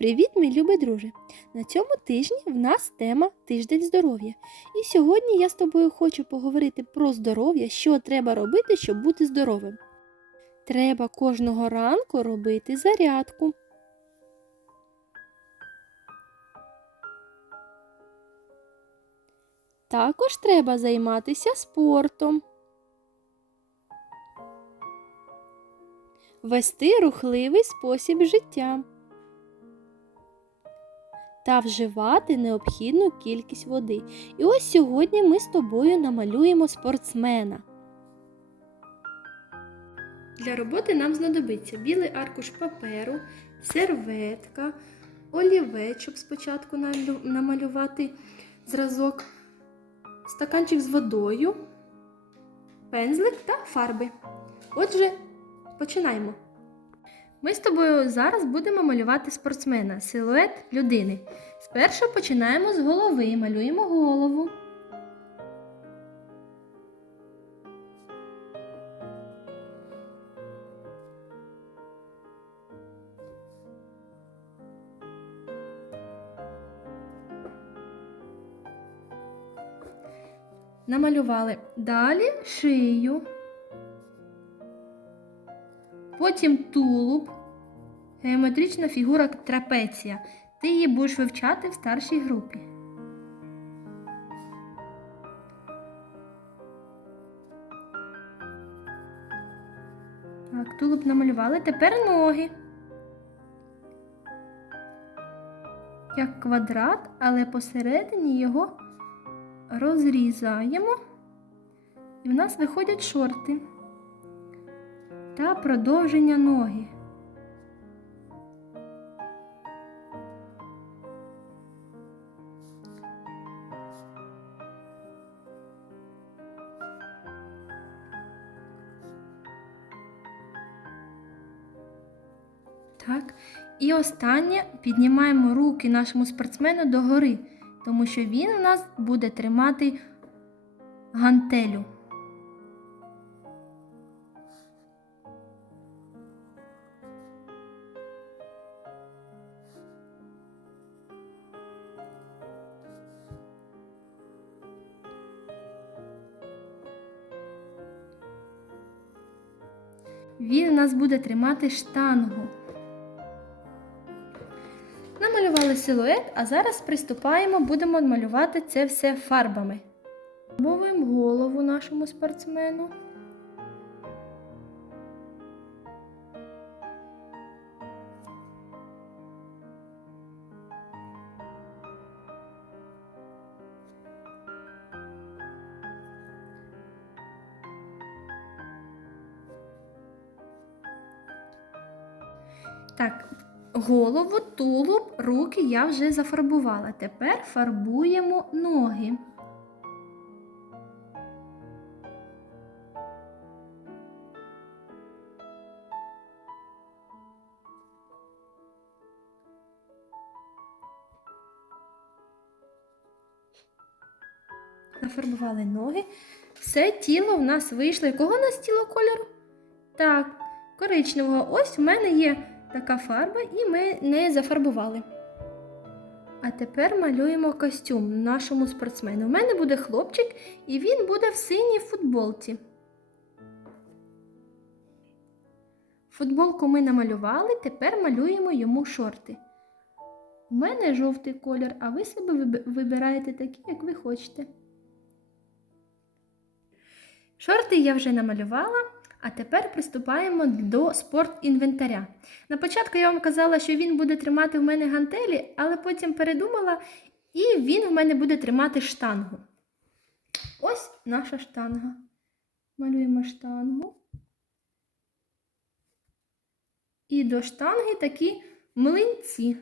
Привіт, мій любий друже! На цьому тижні в нас тема Тиждень здоров'я. І сьогодні я з тобою хочу поговорити про здоров'я, що треба робити, щоб бути здоровим. Треба кожного ранку робити зарядку. Також треба займатися спортом. Вести рухливий спосіб життя та вживати необхідну кількість води. І ось сьогодні ми з тобою намалюємо спортсмена. Для роботи нам знадобиться білий аркуш паперу, серветка, олівець, щоб спочатку намалювати зразок, стаканчик з водою, пензлик та фарби. Отже, починаємо. Ми з тобою зараз будемо малювати спортсмена, силует людини. Спершу починаємо з голови, малюємо голову. Намалювали далі шию, потім тулуб, геометрична фігура трапеція. Ти її будеш вивчати в старшій групі. Так, тулуб намалювали. Тепер ноги. Як квадрат, але посередині його розрізаємо. І в нас виходять шорти та продовження ноги. Так. І останнє піднімаємо руки нашому спортсмену догори, тому що він у нас буде тримати гантелю. Він у нас буде тримати штангу. Намалювали силует, а зараз приступаємо, будемо малювати це все фарбами. Фарбовуємо голову нашому спортсмену. Так, голову, тулуб, руки я вже зафарбувала. Тепер фарбуємо ноги. Нафарбували ноги. Все тіло в нас вийшло. Якого у нас тіло кольору? Так, коричневого. Ось в мене є така фарба, і ми нею зафарбували. А тепер малюємо костюм нашому спортсмену. У мене буде хлопчик, і він буде в синій футболці. Футболку ми намалювали, тепер малюємо йому шорти. У мене жовтий колір, а ви себе вибираєте такі, як ви хочете. Шорти я вже намалювала, а тепер приступаємо до спортінвентаря. На початку я вам казала, що він буде тримати в мене гантелі, але потім передумала, і він в мене буде тримати штангу. Ось наша штанга. Малюємо штангу. І до штанги такі млинці.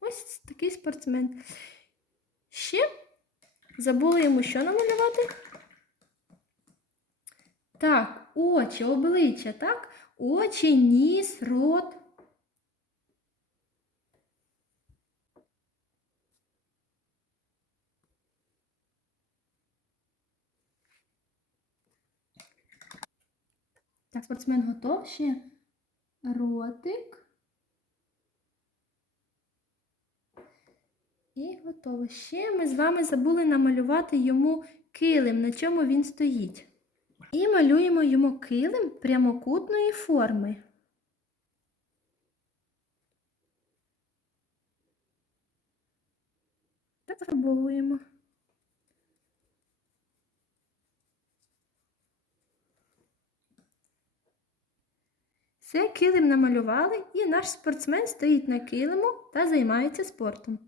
Ось такий спортсмен. Ще забула йому що намалювати? Так, очі, обличчя, так? Очі, ніс, рот. Так, спортсмен готов. Ще ротик. І готово. Ще ми з вами забули намалювати йому килим, на чому він стоїть. І малюємо йому килим прямокутної форми. Так зафарбовуємо. Все, килим намалювали, і наш спортсмен стоїть на килиму та займається спортом.